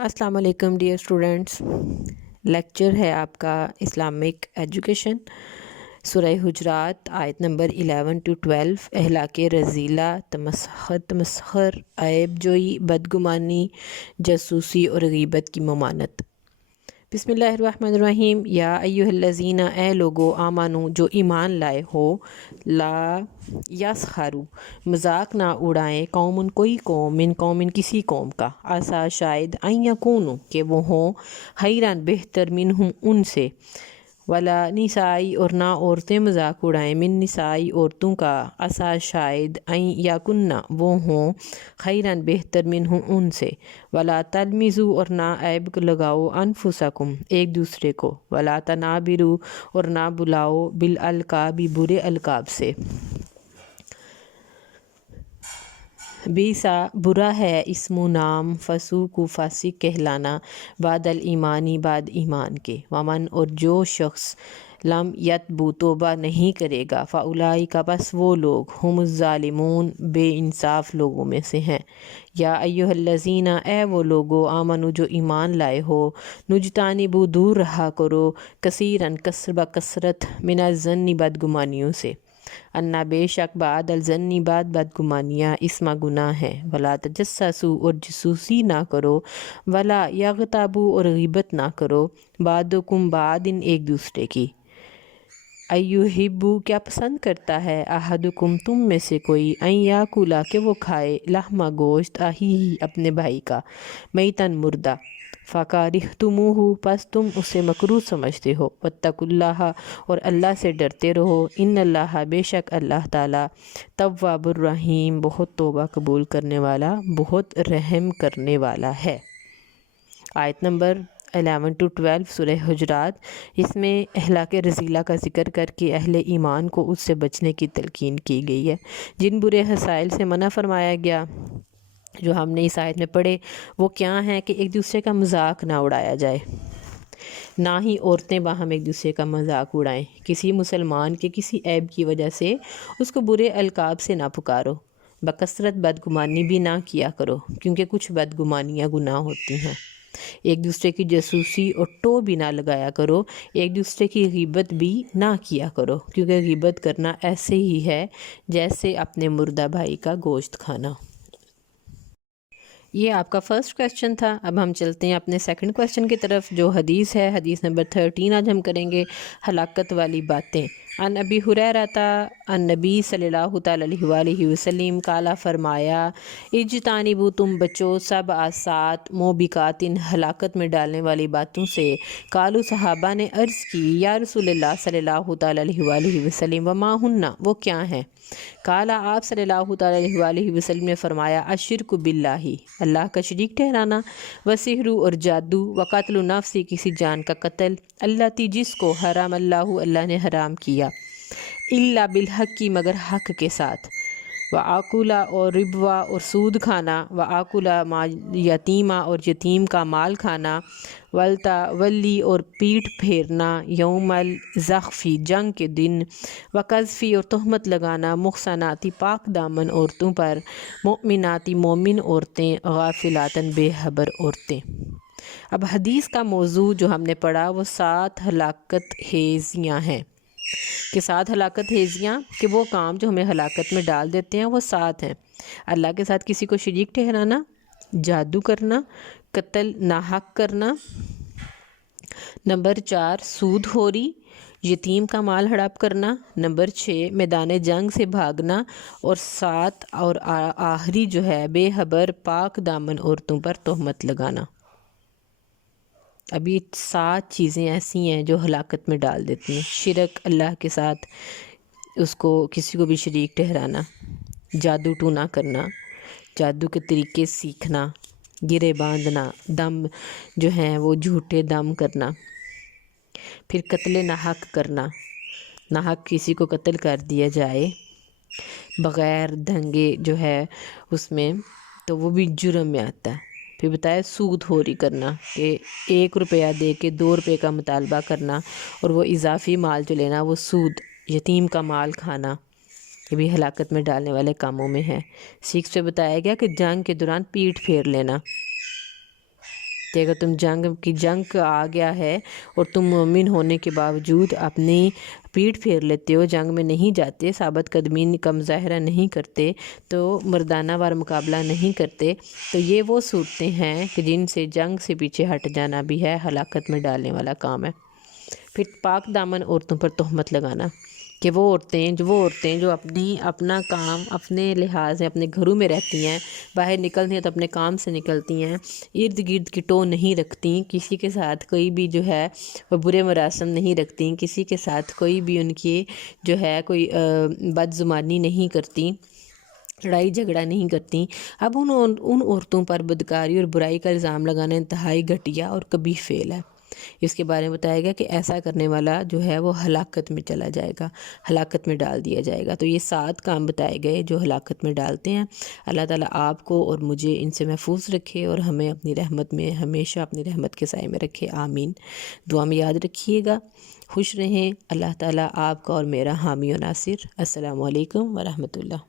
السلام علیکم dear students, lecture ہے آپ کا اسلامک ایجوکیشن، سورہ حجرات آیت نمبر 11 to 12، اخلاق رذیلہ، تمسخر، عیب جوئی، بدگمانی، جاسوسی اور غیبت کی ممانعت۔ بسم اللہ الرحمن الرحیم۔ یا ایھا الذین، اے لوگو، آمنو، جو ایمان لائے ہو، لا یسخروا، مذاق نہ اڑائیں، قوم، کوئی قوم، من قوم، کسی قوم کا، عسیٰ، شاید، ان یکونوا، کہ وہ ہوں، خیراً، بہتر، منہم، ان سے، ولا نسائی، اور نہ عورتیں مذاق اڑائیں، من نسائی، عورتوں کا، عسیٰ، شاید، ان یکنہ، وہ ہوں، خیراً، بہتر، منہم، ان سے، ولا تلمزوا، اور نہ عیب لگاؤ، انفسکم، ایک دوسرے کو، ولا تنابروا، اور نہ بلاؤ، بالالقاب، برے القاب سے۔ بیسا، برا ہے، اسم، نام، فسوق، فاسق کہلانا، بعد الایمانی، بعد ایمان کے، ومن، اور جو شخص، لم یتب، توبہ نہیں کرے گا، فاولئک، پس وہ لوگ، ہم الظالمون، بے انصاف لوگوں میں سے ہیں۔ یا ایھا الذین، اے وہ لوگو، آمنو، جو ایمان لائے ہو، نجتنبوا، دور رہا کرو، کثیراً، بکثرت، من الظن، بدگمانیوں سے، انا، بے شک، بعد الظن، بعد بدگمانیاں، اسم، گناہ ہے، ولا تجسسوا، اور جاسوسی نہ کرو، ولا یغتابوا، اور غیبت نہ کرو، بعضکم بعض، ایک دوسرے کی، ایحب، کیا پسند کرتا ہے، احدکم، تم میں سے کوئی، ان یاکل، کہ وہ کھائے، لحم، گوشت، اخیہ، اپنے بھائی کا، میتن، مردہ، فکرہتموہ، پس تم اسے مکروہ سمجھتے ہو، واتقوا اللہ، اور اللہ سے ڈرتے رہو، ان اللہ، بے شک اللہ تعالی، تواب الرحیم، بہت توبہ قبول کرنے والا، بہت رحم کرنے والا ہے۔ آیت نمبر 11 to 12 سورہ حجرات، اس میں اخلاق رذیلہ کا ذکر کر کے اہل ایمان کو اس سے بچنے کی تلقین کی گئی ہے۔ جن برے خصائل سے منع فرمایا گیا جو ہم نے اس آیت میں پڑھے، وہ کیا ہیں کہ ایک دوسرے کا مذاق نہ اڑایا جائے، نہ ہی عورتیں باہم ایک دوسرے کا مذاق اڑائیں، کسی مسلمان کے کسی عیب کی وجہ سے اس کو برے القاب سے نہ پکارو، بکثرت بدگمانی بھی نہ کیا کرو، کیونکہ کچھ بدگمانیاں گناہ ہوتی ہیں، ایک دوسرے کی جاسوسی اور ٹو بھی نہ لگایا کرو، ایک دوسرے کی غیبت بھی نہ کیا کرو، کیونکہ غیبت کرنا ایسے ہی ہے جیسے اپنے مردہ بھائی کا گوشت کھانا۔ یہ آپ کا فرسٹ کویسچن تھا۔ اب ہم چلتے ہیں اپنے سیکنڈ کویسچن کی طرف، جو حدیث ہے، حدیث نمبر 13 آج ہم کریں گے، ہلاکت والی باتیں۔ عن ابی ہریرہ عن نبی صلی اللہ تعالیٰ علیہ وآلہ وسلم قال، فرمایا، اجتنبوا، تم بچو، سبع، 7 موبقات، ہلاکت میں ڈالنے والی باتوں سے۔ قالوا، صحابہ نے عرض کی، یا رسول اللہ صلی اللہ تعالیٰ علیہ وآلہ وسلم، وما ہن، وہ کیا ہیں؟ قال، آپ صلی اللہ تعالیٰ علیہ وآلہ وسلم نے فرمایا، الشرک باللہ، اللہ کا شریک ٹھہرانا، وسحر، اور جادو، وقتل نفس، کسی جان کا قتل، التی، جس کو، حرام اللہ، اللہ نے حرام کیا، الا بالحق، مگر حق کے ساتھ، وآکل، اور ربا، اور سود کھانا، وآکل مال یتیمہ، اور یتیم کا مال کھانا، والتولی، اور پیٹھ پھیرنا، یوم الزحف، جنگ کے دن، وقذف، اور تہمت لگانا، محصنات، پاک دامن عورتوں پر، مؤمنات، مومن عورتیں، غافلات، بے خبر عورتیں۔ اب حدیث کا موضوع جو ہم نے پڑھا وہ 7 ہلاکت خیزیاں ہیں، کہ 7 ہلاکت خیزیاں، کہ وہ کام جو ہمیں ہلاکت میں ڈال دیتے ہیں وہ 7 ہیں۔ اللہ کے ساتھ کسی کو شریک ٹھہرانا، جادو کرنا، قتل ناحق کرنا، نمبر 4 سود خوری، یتیم کا مال ہڑپ کرنا، نمبر 6 میدان جنگ سے بھاگنا، اور 7 اور آخری جو ہے بے خبر پاک دامن عورتوں پر تہمت لگانا۔ ابھی 7 چیزیں ایسی ہیں جو ہلاکت میں ڈال دیتی ہیں۔ شرک، اللہ کے ساتھ اس کو کسی کو بھی شریک ٹھہرانا، جادو ٹونا کرنا، جادو کے طریقے سیکھنا، گرے باندھنا، دم جو ہیں وہ جھوٹے دم کرنا، پھر قتل ناحق کرنا، ناحق کسی کو قتل کر دیا جائے بغیر دھنگے جو ہے اس میں، تو وہ بھی جرم میں آتا ہے۔ پھر بتایا سود خوری کرنا، کہ 1 روپیہ دے کے 2 روپے کا مطالبہ کرنا، اور وہ اضافی مال جو لینا وہ سود، یتیم کا مال کھانا، یہ بھی ہلاکت میں ڈالنے والے کاموں میں ہے۔ 6 پہ بتایا گیا کہ جنگ کے دوران پیٹھ پھیر لینا، کہ اگر تم جنگ آ گیا ہے اور تم مومن ہونے کے باوجود اپنی پیٹھ پھیر لیتے ہو، جنگ میں نہیں جاتے، ثابت قدمی کا مظاہرہ نہیں کرتے، تو مردانہ وار مقابلہ نہیں کرتے، تو یہ وہ صورتیں ہیں کہ جن سے جنگ سے پیچھے ہٹ جانا بھی ہے ہلاکت میں ڈالنے والا کام ہے۔ پھر پاک دامن عورتوں پر تہمت لگانا کہ وہ عورتیں جو اپنا کام اپنے لحاظ سے اپنے گھروں میں رہتی ہیں، باہر نکلتی ہیں تو اپنے کام سے نکلتی ہیں، ارد گرد کی ٹو نہیں رکھتی، کسی کے ساتھ کوئی بھی جو ہے وہ برے مراسم نہیں رکھتی، کسی کے ساتھ کوئی بھی ان کی جو ہے کوئی بدزمانی نہیں کرتی، لڑائی جھگڑا نہیں کرتی۔ اب ان عورتوں پر بدکاری اور برائی کا الزام لگانا انتہائی گھٹیا اور قبیح فعل ہے۔ اس کے بارے میں بتایا گیا کہ ایسا کرنے والا جو ہے وہ ہلاکت میں چلا جائے گا، ہلاکت میں ڈال دیا جائے گا۔ تو یہ 7 کام بتائے گئے جو ہلاکت میں ڈالتے ہیں۔ اللہ تعالیٰ آپ کو اور مجھے ان سے محفوظ رکھے اور ہمیں اپنی رحمت میں ہمیشہ اپنی رحمت کے سائے میں رکھے، آمین۔ دعا میں یاد رکھیے گا، خوش رہیں۔ اللہ تعالیٰ آپ کا اور میرا حامی و ناصر۔ السلام علیکم ورحمۃ اللہ۔